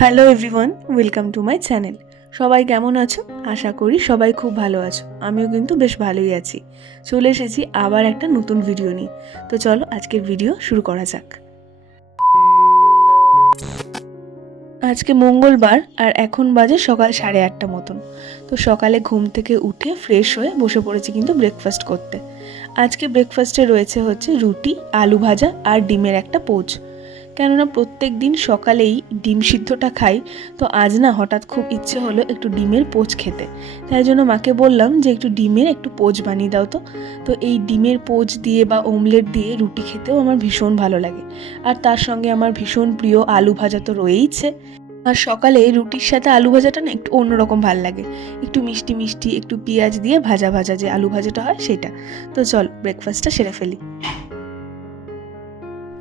Hello everyone welcome to my channel সবাই কেমন আছো? আশা করি সবাই খুব ভালো আছো। আমিও কিন্তু বেশ ভালোই আছি। চলে এসেছি আবার একটা নতুন ভিডিও নিয়ে। তো চলো আজকের ভিডিও শুরু করা যাক। আজকে মঙ্গলবার আর এখন বাজে সকাল সাড়ে আটটা মতন। তো সকালে ঘুম থেকে উঠে ফ্রেশ হয়ে বসে পড়েছি কিন্তু ব্রেকফাস্ট করতে। আজকে ব্রেকফাস্টে রয়েছে হচ্ছে রুটি, আলু ভাজা আর ডিমের একটা পোচ কেননা প্রত্যেক দিন সকালেই ডিম সিদ্ধটা খাই, তো আজ না হঠাৎ খুব ইচ্ছে হলো একটু ডিমের পোচ খেতে। তাই জন্য মাকে বললাম যে একটু ডিমের একটু পোচ বানিয়ে দাও তো। তো এই ডিমের পোচ দিয়ে বা ওমলেট দিয়ে রুটি খেতেও আমার ভীষণ ভালো লাগে। আর তার সঙ্গে আমার ভীষণ প্রিয় আলু ভাজা তো রয়েইছে। আর সকালে রুটির সাথে আলু ভাজাটা না একটু অন্যরকম ভালো লাগে। একটু মিষ্টি মিষ্টি, একটু পেঁয়াজ দিয়ে ভাজা ভাজা যে আলু ভাজাটা হয় সেটা। তো চল ব্রেকফাস্টটা সেরে ফেলি।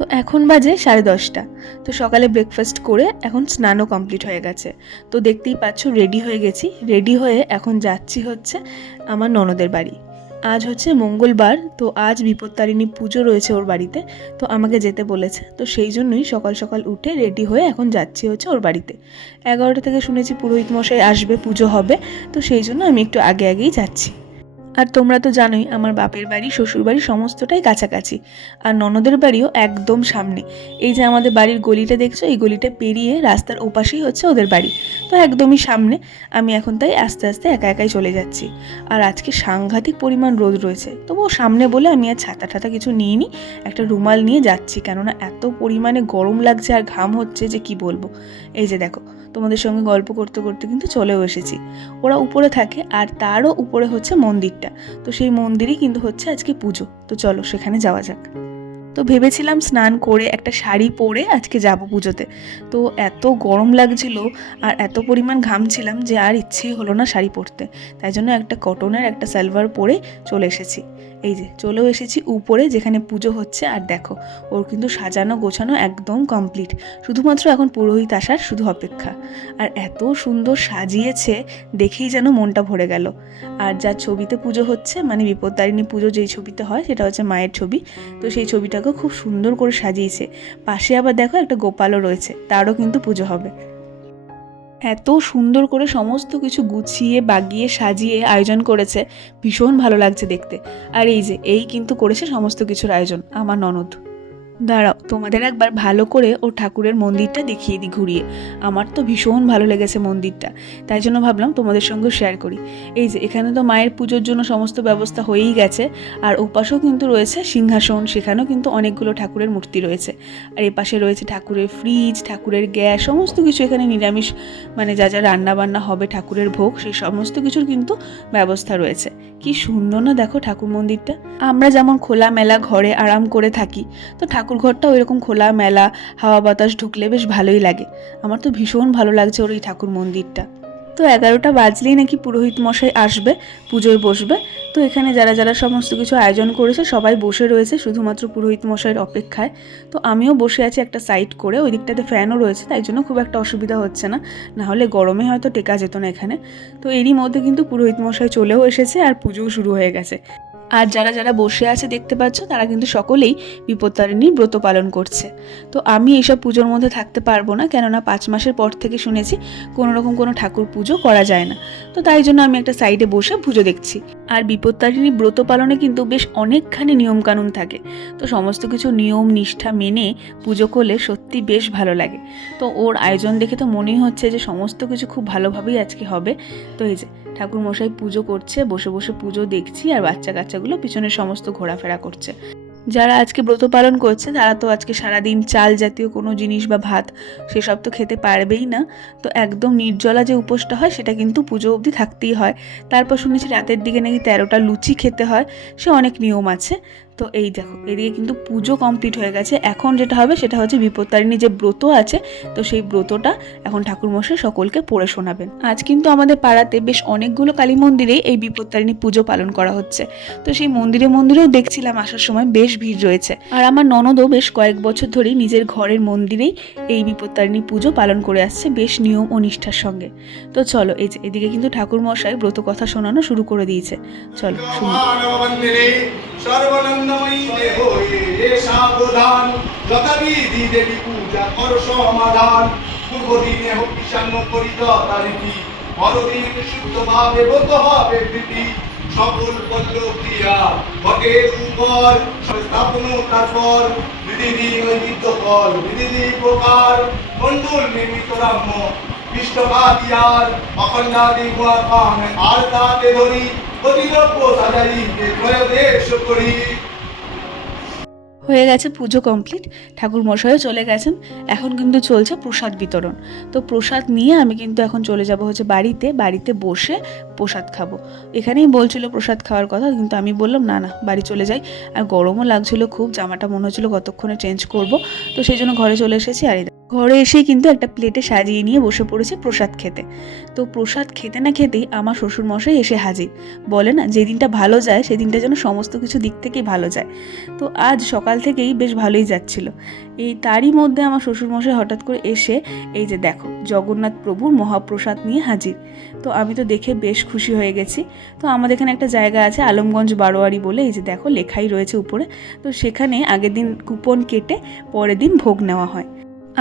তো এখন বাজে সাড়ে দশটা। তো সকালে ব্রেকফাস্ট করে এখন স্নানও কমপ্লিট হয়ে গেছে। তো দেখতেই পাচ্ছ রেডি হয়ে গেছি। রেডি হয়ে এখন যাচ্ছি হচ্ছে আমার ননদের বাড়ি। আজ হচ্ছে মঙ্গলবার, তো আজ বিপত্তারিণী পুজো রয়েছে ওর বাড়িতে, তো আমাকে যেতে বলেছে। তো সেই জন্যই সকাল সকাল উঠে রেডি হয়ে এখন যাচ্ছি হচ্ছে ওর বাড়িতে। এগারোটা থেকে শুনেছি পুরোহিত মশাই আসবে, পুজো হবে, তো সেই জন্য আমি একটু আগে আগেই যাচ্ছি। আর তোমরা তো জানোই আমার বাপের বাড়ি, শ্বশুর বাড়ি সমস্তটাই কাছাকাছি। আর ননদের বাড়িও একদম সামনে। এই যে আমাদের বাড়ির গলিটা দেখছ, এই গলিটা পেরিয়ে রাস্তার ওপাশেই হচ্ছে ওদের বাড়ি। তো একদমই সামনে। আমি এখন তাই আস্তে আস্তে একা একাই চলে যাচ্ছি। আর আজকে সাংঘাতিক পরিমাণ রোদ রয়েছে। তবুও সামনে বলে আমি আর ছাতা টাতা কিছু নিইনি, একটা রুমাল নিয়ে যাচ্ছি। কেননা এত পরিমাণে গরম লাগছে আর ঘাম হচ্ছে যে কি বলব। এই যে দেখো তোমাদের সঙ্গে গল্প করতে করতে কিন্তু চলেও এসেছি। ওরা উপরে থাকে আর তারও উপরে হচ্ছে মন্দিরটা। তো সেই মন্দিরই কিন্তু হচ্ছে আজকে পুজো। তো চলো সেখানে যাওয়া যাক। তো ভেবেছিলাম স্নান করে একটা শাড়ি পরে আজকে যাব পুজোতে। তো এত গরম লাগছিল আর এত পরিমাণ ঘামছিলাম যে আর ইচ্ছেই হলো না শাড়ি পরতে। তাই জন্য একটা কটনের একটা সালোয়ার পরে চলে এসেছি। এই যে, চলেও এসেছি উপরে যেখানে পুজো হচ্ছে। আর দেখো, ওর কিন্তু সাজানো গোছানো একদম কমপ্লিট শুধুমাত্র এখন পুরোহিত আসার শুধু অপেক্ষা। আর এত সুন্দর সাজিয়েছে, দেখেই যেন মনটা ভরে গেল। আর যার ছবিতে পুজো হচ্ছে মানে বিপত্তারিণী পুজো যেই ছবিতে হয়, সেটা হচ্ছে মায়ের ছবি। তো সেই ছবিটাকে খুব সুন্দর করে সাজিয়েছে। পাশে আবার দেখো একটা গোপালও রয়েছে, তারও কিন্তু পুজো হবে। এত সুন্দর করে সমস্ত কিছু গুছিয়ে, বাগিয়ে, সাজিয়ে আয়োজন করেছে। ভীষণ ভালো লাগছে দেখতে। আর এই যে, এই কিন্তু করেছে সমস্ত কিছুর আয়োজন, আমার ননদ। দাঁড়াও, তোমাদের একবার ভালো করে ও ঠাকুরের মন্দিরটা দেখিয়ে দিই ঘুরিয়ে। আমার তো ভীষণ ভালো লেগেছে মন্দিরটা, তাই জন্য ভাবলাম তোমাদের সঙ্গে শেয়ার করি। এই যে, এখানে তো মায়ের পুজোর জন্য সমস্ত ব্যবস্থা হয়েই গেছে, আর ওপাশেও কিন্তু রয়েছে সিংহাসন, সেখানেও কিন্তু অনেকগুলো ঠাকুরের মূর্তি রয়েছে। আর এপাশে রয়েছে ঠাকুরের ফ্রিজ ঠাকুরের গ্যাস সমস্ত কিছু এখানে নিরামিষ মানে যা যা রান্না বান্না হবে, ঠাকুরের ভোগ, সেই সমস্ত কিছুর কিন্তু ব্যবস্থা রয়েছে। কি সুন্দর না দেখো ঠাকুর মন্দিরটা। আমরা যেমন খোলা মেলা ঘরে আরাম করে থাকি, তো ঠাকুর ঘরটাও এরকম খোলা মেলা, হাওয়া বাতাস ঢুকলে বেশ ভালোই লাগে। আমার তো ভীষণ ভালো লাগছে ওর এই ঠাকুর মন্দিরটা। তো এগারোটা বাজলেই নাকি পুরোহিত মশাই আসবে, পুজোয় বসবে। তো এখানে যারা যারা সমস্ত কিছু আয়োজন করেছে, সবাই বসে রয়েছে, শুধুমাত্র পুরোহিত মশাইয়ের অপেক্ষায়। তো আমিও বসে আছি একটা সাইড করে ওই দিকটাতে ফ্যানও রয়েছে, তাই জন্য খুব একটা অসুবিধা হচ্ছে না। না হলে গরমে হয়তো টেকা যেত না এখানে। তো এরই মধ্যে কিন্তু পুরোহিত মশাই চলেও এসেছে আর পুজোও শুরু হয়ে গেছে। আর যারা যারা বসে আছে দেখতে পাচ্ছ, তারা কিন্তু সকলেই বিপত্তারিণীর ব্রত পালন করছে। তো আমি এইসব পুজোর মধ্যে থাকতে পারব না, কেননা পাঁচ মাসের পর থেকে শুনেছি কোনো রকম কোনো ঠাকুর পুজো করা যায় না। তো তাই জন্য আমি একটা সাইডে বসে পুজো দেখছি। আর বিপত্তারিণী ব্রত পালনে কিন্তু বেশ অনেকখানি নিয়মকানুন থাকে। তো সমস্ত কিছু নিয়ম, নিষ্ঠা মেনে পুজো করলে সত্যি বেশ ভালো লাগে। তো ওর আয়োজন দেখে তো মনেই হচ্ছে যে সমস্ত কিছু খুব ভালোভাবেই আজকে হবে। তো এই যে ঠাকুর মশাই পুজো করছে, বসে বসে পুজো দেখছি আর বাচ্চা কাচ্চাগুলো পিছনে সমস্ত ঘোরাফেরা করছে। যারা আজকে ব্রত পালন করছে, তারা তো আজকে সারাদিন চাল জাতীয় কোনো জিনিস বা ভাত সেসব তো খেতে পারবেই না। তো একদম নির্জলা যে উপোসটা হয়, সেটা কিন্তু পুজো অবধি থাকতেই হয়। তারপর শুনেছি রাতের দিকে নাকি তেরোটা লুচি খেতে হয়, সে অনেক নিয়ম আছে। তো এই দেখো, এদিকে কিন্তু পুজো কমপ্লিট হয়ে গেছে। এখন যেটা হবে সেটা হচ্ছে বিপত্তারিণী যে ব্রত আছে, তো সেই ব্রতটা এখন ঠাকুরমশাই সকলকে পড়ে শোনাবেন। আজ কিন্তু আমাদের পাড়াতে বেশ অনেকগুলো কালী মন্দিরেই এই বিপত্তারিণী পুজো পালন করা হচ্ছে। তো সেই মন্দিরে মন্দিরেও দেখছিলাম আসার সময় বেশ ভিড় রয়েছে। আর আমার ননদও বেশ কয়েক বছর ধরেই নিজের ঘরের মন্দিরেই এই বিপত্তারিণী পুজো পালন করে আসছে বেশ নিয়ম ও নিষ্ঠার সঙ্গে। তো চলো, এই যে এদিকে কিন্তু ঠাকুর মশাই ব্রত কথা শোনানো শুরু করে দিয়েছে। চলো শুনি মানবন্দিরে দেহ এ সাবধান। যথাবিধি দেবী পূজা কর সমাধান। পূর্ব হোক ঈশান্য পরিদতা রীতি। পরদিন শুদ্ধ ভাবে ব্রত হবে প্রীতি। সকল পদ্র ক্রিয়া ঘটের উপর স্থাপন তারপর বিধিদি নৈবিদ্য ফল বিধিদি প্রকার। মন্ডল নির্মিত রাম্য পৃষ্ঠপাতিয়ার অখণ্ডাদি গুয়া পান। আর তাতে ধরি, প্রতিদ্রব্য সাজাই ত্রয়োদেশ করি। হয়ে গেছে পুজো কমপ্লিট ঠাকুর মশাইও চলে গেছেন। এখন কিন্তু চলছে প্রসাদ বিতরণ। তো প্রসাদ নিয়ে আমি কিন্তু এখন চলে যাব হচ্ছে বাড়িতে। বাড়িতে বসে প্রসাদ খাব। এখানেই বলছিল প্রসাদ খাওয়ার কথা, কিন্তু আমি বললাম, না না, বাড়ি চলে যাই। আর গরমও লাগছিল খুব, জামাটা মনে হচ্ছিল কতক্ষণে চেঞ্জ করব। তো সেই জন্য ঘরে চলে এসেছি আর ঘরে এসেই কিন্তু একটা প্লেটে সাজিয়ে নিয়ে বসে পড়েছি প্রসাদ খেতে। তো প্রসাদ খেতে না খেতেই আমার শ্বশুর মশাই এসে হাজির। বলে না, যেদিনটা ভালো যায়, সেদিনটা যেন সমস্ত কিছু দিক থেকেই ভালো যায়। তো আজ সকাল থেকেই বেশ ভালোই যাচ্ছিল। এই তারই মধ্যে আমার শ্বশুরমশাই হঠাৎ করে এসে, এই যে দেখো, জগন্নাথ প্রভুর মহাপ্রসাদ নিয়ে হাজির। তো আমি তো দেখে বেশ খুশি হয়ে গেছি। তো আমাদের এখানে একটা জায়গা আছে আলমগঞ্জ বারোয়ারি বলে, এই যে দেখো লেখাই রয়েছে উপরে। তো সেখানে আগের দিন কুপন কেটে পরের দিন ভোগ নেওয়া হয়।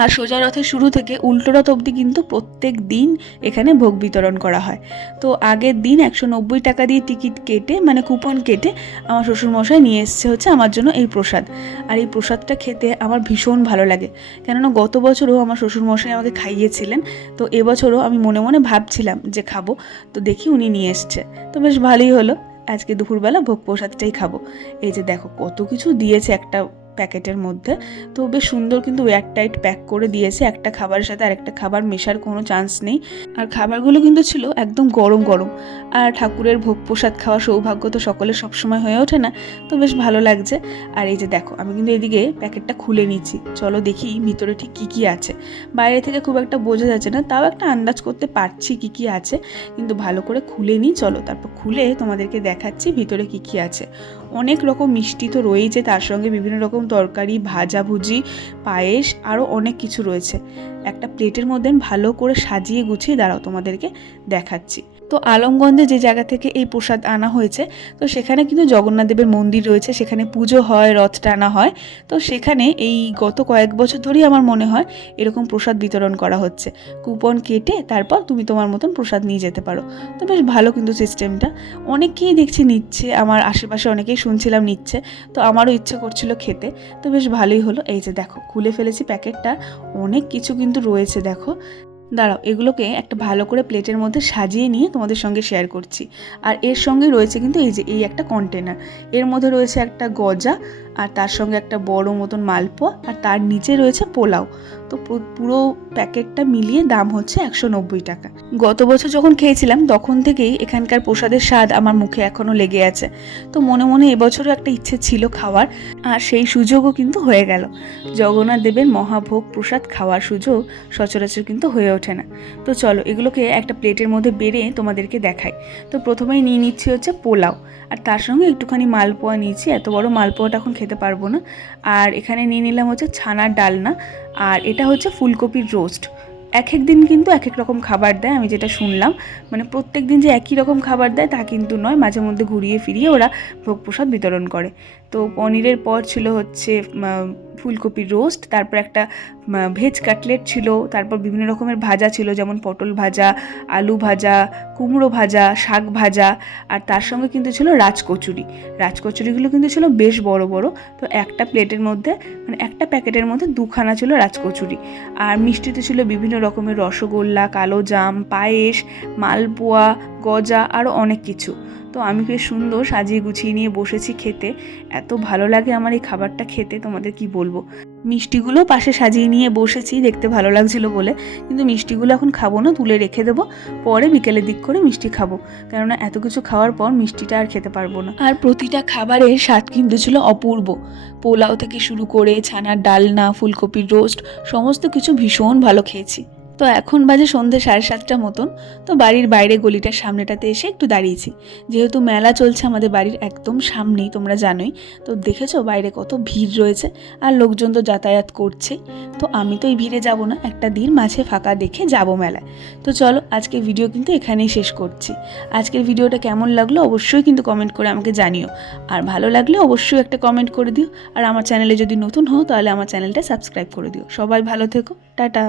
আর সোজা রথের শুরু থেকে উল্টো রথ অবধি কিন্তু প্রত্যেক দিন এখানে ভোগ বিতরণ করা হয়। তো আগের দিন একশো নব্বই টাকা দিয়ে টিকিট কেটে মানে কুপন কেটে আমার শ্বশুরমশাই নিয়ে এসছে হচ্ছে আমার জন্য এই প্রসাদ। আর এই প্রসাদটা খেতে আমার ভীষণ ভালো লাগে। কেননা গত বছরও আমার শ্বশুরমশাই আমাকে খাইয়েছিলেন, তো এবছরও আমি মনে মনে ভাবছিলাম যে খাব, তো দেখি উনি নিয়ে এসছে। তো বেশ ভালোই হলো, আজকে দুপুরবেলা ভোগ প্রসাদটাই খাব। এই যে দেখো কত কিছু দিয়েছে একটা প্যাকেটের মধ্যে। তো বেশ সুন্দর কিন্তু এয়ার টাইট প্যাক করে দিয়েছে। একটা খাবারের সাথে আরেকটা খাবার মেশার কোনো চান্স নেই। আর খাবারগুলো কিন্তু ছিল একদম গরম গরম। আর ঠাকুরের ভোগ প্রসাদ খাওয়া সৌভাগ্য তো সকলের সবসময় হয়ে ওঠে না। তো বেশ ভালো লাগছে। আর এই যে দেখো, আমি কিন্তু এদিকে প্যাকেটটা খুলে নিচ্ছি। চলো দেখি ভিতরে ঠিক কী কী আছে। বাইরে থেকে খুব একটা বোঝা যাচ্ছে না, তাও একটা আন্দাজ করতে পারছি কী কী আছে। কিন্তু ভালো করে খুলে নিই, চলো তারপর খুলে তোমাদেরকে দেখাচ্ছি ভিতরে কী কী আছে। অনেক রকম মিষ্টি তো রয়েছে তার সঙ্গে বিভিন্ন রকম তরকারি ভাজাভুজি পায়েস আরও অনেক কিছু রয়েছে। একটা প্লেটের মধ্যে ভালো করে সাজিয়ে গুছিয়ে দাঁড়াও তোমাদেরকে দেখাচ্ছি। তো আলমগঞ্জে যে জায়গা থেকে এই প্রসাদ আনা হয়েছে, তো সেখানে কিন্তু জগন্নাথ দেবের মন্দির রয়েছে, সেখানে পুজো হয়, রথ টানা হয়। তো সেখানে এই গত কয়েক বছর ধরেই আমার মনে হয় এরকম প্রসাদ বিতরণ করা হচ্ছে। কুপন কেটে তারপর তুমি তোমার মতন প্রসাদ নিয়ে যেতে পারো। তো বেশ ভালো কিন্তু সিস্টেমটা। অনেকেই দেখছি নিচ্ছে, আমার আশেপাশে অনেকেই শুনছিলাম নিচ্ছে, তো আমারও ইচ্ছে করছিল খেতে। তো বেশ ভালোই হলো। এই যে দেখো, খুলে ফেলেছি প্যাকেটটা। অনেক কিছু কিন্তু রয়েছে, দেখো। দাঁড়াও, এগুলোকে একটা ভালো করে প্লেটের মধ্যে সাজিয়ে নিয়ে তোমাদের সঙ্গে শেয়ার করছি। আর এর সঙ্গে রয়েছে কিন্তু এই যে, এই একটা কন্টেনার এর মধ্যে রয়েছে একটা গজা, আর তার সঙ্গে একটা বড় মতন মালপোয়া, আর তার নিচে রয়েছে পোলাও। তো পুরো প্যাকেটটা মিলিয়ে দাম হচ্ছে একশো নব্বই টাকা। গত বছর যখন খেয়েছিলাম, তখন থেকেই এখানকার প্রসাদের স্বাদ আমার মুখে এখনও লেগে আছে। তো মনে মনে এবছরও একটা ইচ্ছে ছিল খাওয়ার, আর সেই সুযোগও কিন্তু হয়ে গেল। জগন্নাথ দেবের মহাভোগ প্রসাদ খাওয়ার সুযোগ সচরাচর কিন্তু হয়ে ওঠে না। তো চলো, এগুলোকে একটা প্লেটের মধ্যে বেড়ে তোমাদেরকে দেখাই। তো প্রথমেই নিয়ে নিচ্ছি হচ্ছে পোলাও। আর তার সঙ্গে একটুখানি মালপোয়া নিয়েছি, এত বড় মালপোয়াটা এখন খেতে পারব না। আর এখানে নিয়ে নিলাম হচ্ছে ছানার ডালনা। আর এটা হচ্ছে ফুলকপির রোস্ট এক এক দিন কিন্তু এক এক রকম খাবার দেয়, আমি যেটা শুনলাম। মানে প্রত্যেক দিন যে একই রকম খাবার দেয় তা কিন্তু নয় মাঝে মধ্যে ঘুরিয়ে ফিরিয়ে ওরা ভোগ প্রসাদ বিতরণ করে। তো পনিরের পর ছিল হচ্ছে ফুলকপির রোস্ট, তারপর একটা ভেজ কাটলেট ছিল, তারপর বিভিন্ন রকমের ভাজা ছিল, যেমন পটল ভাজা, আলু ভাজা, কুমড়ো ভাজা, শাক ভাজা, আর তার সঙ্গে কিন্তু ছিল রাজকচুরি। রাজকচুরিগুলো কিন্তু ছিল বেশ বড় বড়, তো একটা প্লেটের মধ্যে মানে একটা প্যাকেটের মধ্যে দুখানা ছিল রাজকচুরি। আর মিষ্টিতে ছিল বিভিন্ন রকমের রসগোল্লা, কালো জাম, পায়েস, মালপোয়া গজা আরও অনেক কিছু। তো আমি বেশ সুন্দর সাজিয়ে গুছিয়ে নিয়ে বসেছি খেতে। এত ভালো লাগে আমার এই খাবারটা খেতে, তোমাদের কি বলব? মিষ্টিগুলো পাশে সাজিয়ে নিয়ে বসেছি, দেখতে ভালো লাগছিল বলে। কিন্তু মিষ্টিগুলো এখন খাব না, তুলে রেখে দেবো। পরে বিকেলের দিক করে মিষ্টি খাব। কেননা এত কিছু খাওয়ার পর মিষ্টিটা আর খেতে পারব না। আর প্রতিটা খাবারের স্বাদ কিন্তু ছিল অপূর্ব। পোলাও থেকে শুরু করে ছানার ডালনা, ফুলকপির রোস্ট, সমস্ত কিছু ভীষণ ভালো খেয়েছি। তো এখন বাজে সন্ধে সাড়ে সাতটা মতন, তো বাড়ির বাইরে গলিটার সামনেটাতে এসে একটু দাঁড়িয়েছি। যেহেতু মেলা চলছে আমাদের বাড়ির একদম সামনেই, তোমরা জানোই। তো দেখেছ বাইরে কত ভিড় রয়েছে, আর লোকজন তো যাতায়াত করছে তো আমি তো এই ভিড়ে যাব না, একটা দিন মাঝে ফাঁকা দেখে যাব মেলায়। তো চলো আজকে ভিডিও কিন্তু এখানেই শেষ করছি। আজকের ভিডিওটা কেমন লাগল অবশ্যই কিন্তু কমেন্ট করে আমাকে জানিও। আর ভালো লাগলে অবশ্যই একটা কমেন্ট করে দিও। আর আমার চ্যানেলে যদি নতুন হও তাহলে আমার চ্যানেলটা সাবস্ক্রাইব করে দিও। সবাই ভালো থেকো, টাটা।